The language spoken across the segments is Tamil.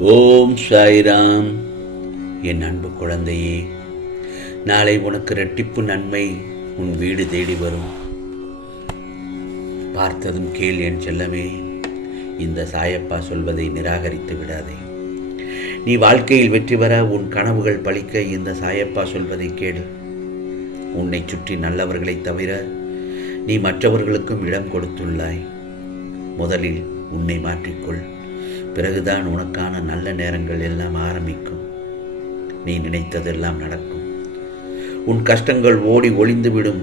ஓம் சாய்ராம். என் அன்பு குழந்தையே நாளை உனக்கு ரெட்டிப்பு நன்மை உன் வீடு தேடி வரும். பார்த்ததும் கேள் என் செல்லமே இந்த சாயப்பா சொல்வதை நிராகரித்து விடாதே. நீ வாழ்க்கையில் வெற்றி பெற உன் கனவுகள் பழிக்க இந்த சாயப்பா சொல்வதை கேடு. உன்னை சுற்றி நல்லவர்களைத் தவிர நீ மற்றவர்களுக்கும் இடம் கொடுத்துள்ளாய். முதலில் உன்னை மாற்றிக்கொள். பிறகுதான் உனக்கான நல்ல நேரங்கள் எல்லாம் ஆரம்பிக்கும். நீ நினைத்ததெல்லாம் நடக்கும். உன் கஷ்டங்கள் ஓடி ஒளிந்துவிடும்.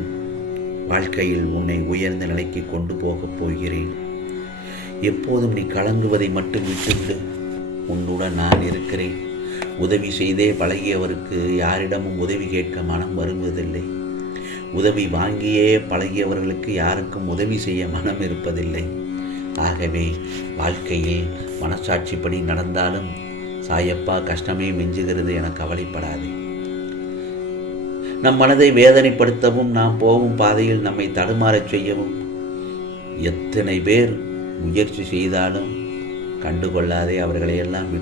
வாழ்க்கையில் உன்னை உயர்ந்த நிலைக்கு கொண்டு போகப் போகிறேன். எப்போதும் நீ கலங்குவதை மட்டும் விட்டுவிடு. உன்னுடன் நான் இருக்கிறேன். உதவி செய்தே பழகியவருக்கு யாரிடமும் உதவி கேட்க மனம் வருவதில்லை. உதவி வாங்கியே பழகியவர்களுக்கு யாருக்கும் உதவி செய்ய மனம் இருப்பதில்லை. ஆகவே வாழ்க்கையில் மனசாட்சிப்படி நடந்தாலும் சாயப்பா கஷ்டமே மிஞ்சுகிறது என கவலைப்படாது. நம் மனதை வேதனைப்படுத்தவும் நாம் போகும் பாதையில் நம்மை தடுமாறச் செய்யவும் எத்தனை பேர் முயற்சி செய்தாலும் கண்டுகொள்ளாதே அவர்களை எல்லாம்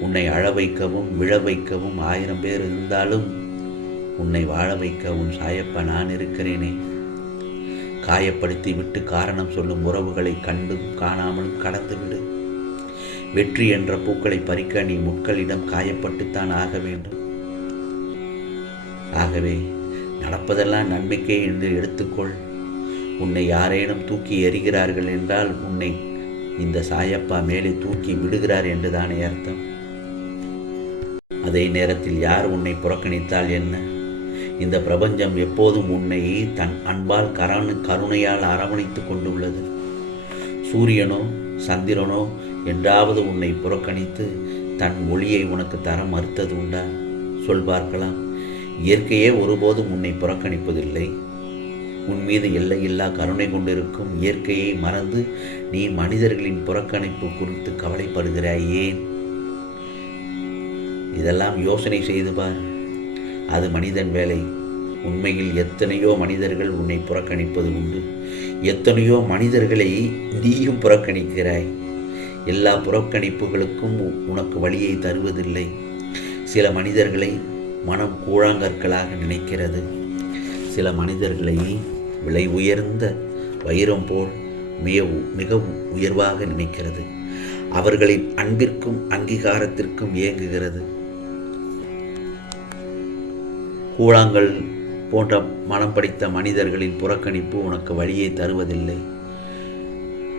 உன்னை அழ வைக்கவும் விழ வைக்கவும் ஆயிரம் பேர் இருந்தாலும் உன்னை வாழ வைக்கவும் சாயப்பா நான் இருக்கிறேனே. காயப்படுத்தி விட்டு காரணம் சொல்லும் உறவுகளை கண்டும் காணாமலும் கடந்துவிடு. வெற்றி என்ற பூக்களை பறிக்க நீ முட்களிடம் காயப்பட்டுத்தான் ஆக வேண்டும். ஆகவே நடப்பதெல்லாம் நம்பிக்கை என்று எடுத்துக்கொள். உன்னை யாரேனும் தூக்கி எறிகிறார்கள் என்றால் உன்னை இந்த சாயப்பா மேலே தூக்கி விடுகிறார் என்றுதானே அர்த்தம். அதே நேரத்தில் யார் உன்னை புறக்கணித்தால் என்ன? இந்த பிரபஞ்சம் எப்போதும் உன்னை தன் அன்பால் கரணு கருணையால் அரவணைத்து கொண்டுள்ளது. சூரியனோ சந்திரனோ என்றாவது உன்னை புறக்கணித்து தன் ஒளியை உனக்கு தர மறுத்தது உண்டா? சொல் பார்க்கலாம். இயற்கையே ஒருபோதும் உன்னை புறக்கணிப்பதில்லை. உன் மீது எல்லையில்லா கருணை கொண்டிருக்கும் இயற்கையை மறந்து நீ மனிதர்களின் புறக்கணிப்பு குறித்து கவலைப்படுகிறாய். ஏன் இதெல்லாம் யோசனை செய்து பார். அது மனிதன் வேலை. உண்மையில் எத்தனையோ மனிதர்கள் உன்னை புறக்கணிப்பது உண்டு. எத்தனையோ மனிதர்களை நீயும் புறக்கணிக்கிறாய். எல்லா புறக்கணிப்புகளுக்கும் உனக்கு வழியை தருவதில்லை. சில மனிதர்களை மனம் கூழாங்கற்களாக நினைக்கிறது. சில மனிதர்களை விலை உயர்ந்த வைரம் போல் மிக மிக உயர்வாக நினைக்கிறது. அவர்களின் அன்பிற்கும் அங்கீகாரத்திற்கும் இயங்குகிறது. கூழாங்கல் போன்ற மனம் படித்த மனிதர்களின் புறக்கணிப்பு உனக்கு வழியை தருவதில்லை.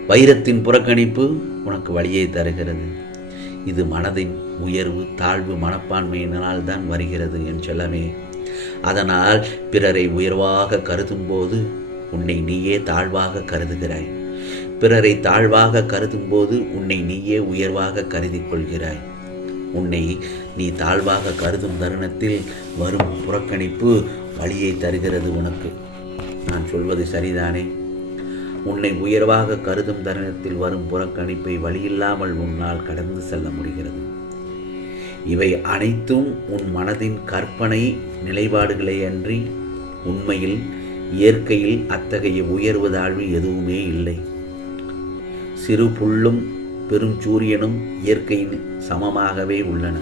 வைரத்தின் புறக்கணிப்பு உனக்கு வழியை தருகிறது. இது மனதின் உயர்வு தாழ்வு மனப்பான்மையினால் தான் வருகிறது என் செல்லமே. அதனால் பிறரை உயர்வாக கருதும்போது உன்னை நீயே தாழ்வாக கருதுகிறாய். பிறரை தாழ்வாக கருதும்போது உன்னை நீயே உயர்வாக கருதி கொள்கிறாய். உன்னை நீ தாழ்வாக கருதும் தருணத்தில் வரும் புறக்கணிப்பு வழியை தருகிறது உனக்கு. நான் சொல்வது சரிதானே? உன்னை உயர்வாக கருதும் தருணத்தில் வரும் புறக்கணிப்பை வழியில்லாமல் உன்னால் கடந்து செல்ல முடிகிறது. இவை அனைத்தும் உன் மனதின் கற்பனை நிலைப்பாடுகளே அன்றி உண்மையில் இயற்கையில் அத்தகைய உயர்வு தாழ்வு எதுவுமே இல்லை. சிறு புல்லும் பெரும் சூரியனும் இயற்கையின் சமமாகவே உள்ளன.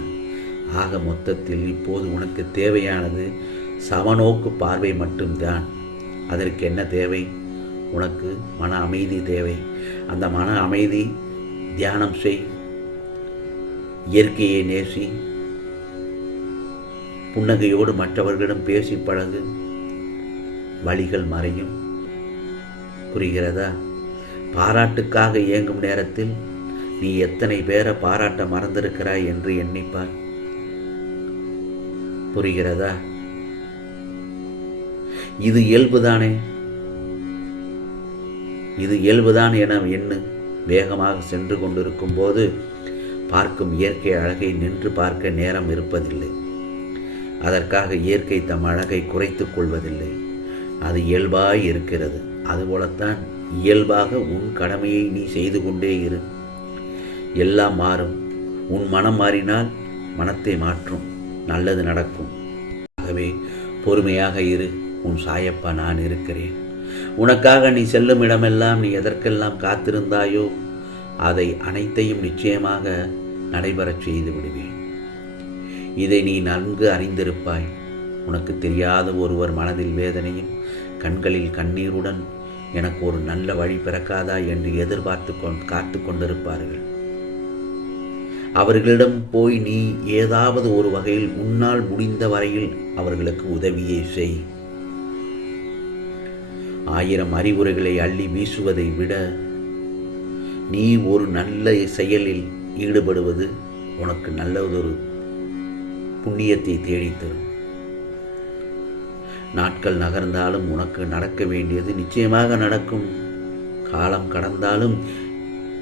ஆக மொத்தத்தில் இப்போது உனக்கு தேவையானது சமநோக்கு பார்வை மட்டும்தான். அதற்கு என்ன தேவை? உனக்கு மன அமைதி தேவை. அந்த மன அமைதி தியானம் செய். இயற்கையை நேசி. புன்னகையோடு மற்றவர்களிடம் பேசி பழகு. வழிகள் மறையும். புரிகிறதா? பாராட்டுக்காக இயங்கும் நேரத்தில் நீ எத்தனை பேரை பாராட்ட மறந்திருக்கிறாய் என்று எண்ணிப்பார். புரிகிறதா? இது இயல்புதானே? இது இயல்புதான் என எண்ணு. வேகமாக சென்று கொண்டிருக்கும் போது பார்க்கும் இயற்கை அழகை நின்று பார்க்க நேரம் இருப்பதில்லை. அதற்காக இயற்கை தம் அழகை குறைத்துக் கொள்வதில்லை. அது இயல்பாய் இருக்கிறது. அதுபோலத்தான் இயல்பாக உன் கடமையை நீ செய்து கொண்டே இரு. எல்லாம் மாறும். உன் மனம் மாறினால் மனத்தை மாற்றும். நல்லது நடக்கும். ஆகவே பொறுமையாக இரு. உன் சாயப்பா நான் இருக்கிறேன். உனக்காக நீ செல்லும் இடமெல்லாம் நீ எதற்கெல்லாம் காத்திருந்தாயோ அதை அனைத்தையும் நிச்சயமாக நடைபெறச் செய்து விடுவேன். இதை நீ நன்கு அறிந்திருப்பாய். உனக்கு தெரியாத ஒருவர் மனதில் வேதனையும் கண்களில் கண்ணீருடன் எனக்கு ஒரு நல்ல வழி பிறக்காதா என்று எதிர்பார்த்து கொண் காத்து கொண்டிருப்பார்கள். அவர்களிடம் போய் நீ ஏதாவது ஒரு வகையில் உன்னால் முடிந்த வரையில் அவர்களுக்கு உதவியை செய். ஆயிரம் அறிவுரைகளை அள்ளி வீசுவதை விட நீ ஒரு நல்ல செயலில் ஈடுபடுவது உனக்கு நல்லதொரு புண்ணியத்தை தேடித்தரும். நாட்கள் நகர்ந்தாலும் உனக்கு நடக்க வேண்டியது நிச்சயமாக நடக்கும். காலம் கடந்தாலும்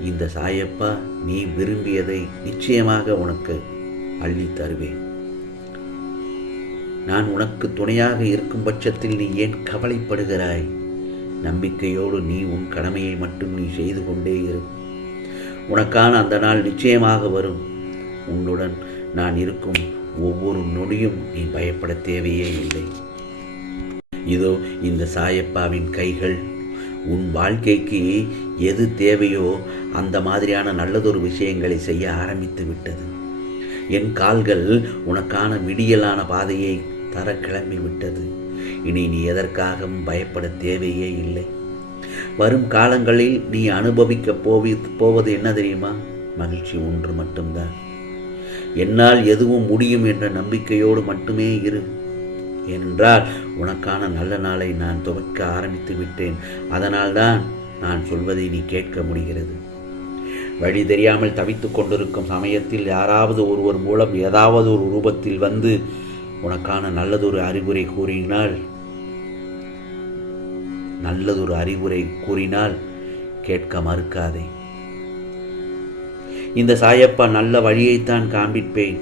இந்த சாயப்பா நீ விரும்பியதை நிச்சயமாக உனக்கு அள்ளி தருவேன். நான் உனக்கு துணையாக இருக்கும் பட்சத்தில் நீ ஏன் கவலைப்படுகிறாய்? நம்பிக்கையோடு நீ உன் கடமையை மட்டும் நீ செய்து கொண்டே இரு. உனக்கான அந்த நாள் நிச்சயமாக வரும். உன்னுடன் நான் இருக்கும் ஒவ்வொரு நொடியும் நீ பயப்பட தேவையே இல்லை. இதோ இந்த சாயப்பாவின் கைகள் உன் வாழ்க்கைக்கு எது தேவையோ அந்த மாதிரியான நல்லதொரு விஷயங்களை செய்ய ஆரம்பித்து விட்டது. என் கால்கள் உனக்கான விடியலான பாதையை தர கிளம்பி விட்டது. இனி நீ எதற்காகவும் பயப்பட தேவையே இல்லை. வரும் காலங்களில் நீ அனுபவிக்க போவி போவது என்ன தெரியுமா? மகிழ்ச்சி ஒன்று மட்டும்தான். என்னால் எதுவும் முடியும் என்ற நம்பிக்கையோடு மட்டுமே இரு. ஏனென்றால் உனக்கான நல்ல நாளை நான் துவக்க ஆரம்பித்து விட்டேன். அதனால்தான் நான் சொல்வதை நீ கேட்க முடிகிறது. வழி தெரியாமல் தவித்துக் கொண்டிருக்கும் சமயத்தில் யாராவது ஒருவர் மூலம் ஏதாவது ஒரு ரூபத்தில் வந்து உனக்கான நல்லதொரு அறிவுரை கூறினால் நல்லதொரு அறிவுரை கூறினால் கேட்க மறுக்காதே. இந்த சாயப்பா நல்ல வழியைத்தான் காண்பிப்பேன்.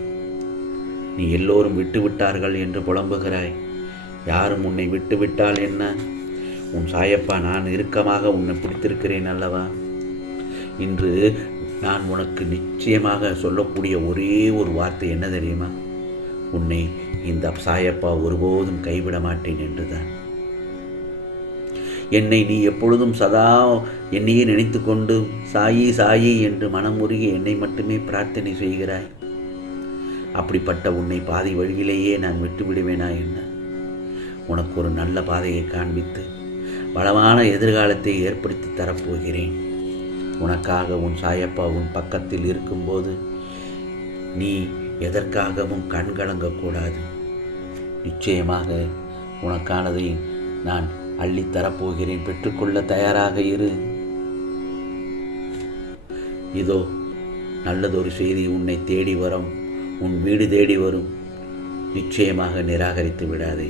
நீ எல்லோரும் விட்டுவிட்டார்கள் என்று புலம்புகிறாய். யாரும் உன்னை விட்டு விட்டால் என்ன? உன் சாயப்பா நான் இறுக்கமாக உன்னை பிடித்திருக்கிறேன் அல்லவா? இன்று நான் உனக்கு நிச்சயமாக சொல்லக்கூடிய ஒரே ஒரு வார்த்தை என்ன தெரியுமா? உன்னை இந்த சாயப்பா ஒருபோதும் கைவிட மாட்டேன் என்றுதான். என்னை நீ எப்பொழுதும் சதா என்னையே நினைத்து கொண்டு சாயி சாயி என்று மனமுருகி என்னை மட்டுமே பிரார்த்தனை செய்கிறாய். அப்படிப்பட்ட உன்னை பாதி வழியிலேயே நான் விட்டு விடுவேனா என்ன? உனக்கு ஒரு நல்ல பாதையை காண்பித்து வளமான எதிர்காலத்தை ஏற்படுத்தி தரப்போகிறேன். உனக்காக உன் சாயப்பா உன் பக்கத்தில் இருக்கும்போது நீ எதற்காகவும் கண்கலங்கக்கூடாது நிச்சயமாக உனக்கானதை நான் அள்ளித் தரப்போகிறேன். பெற்றுக்கொள்ள தயாராக இரு. இதோ நல்லதொரு செய்தி உன்னை தேடி வரும். உன் வீடு தேடி வரும். நிச்சயமாக நிராகரித்து விடாதே.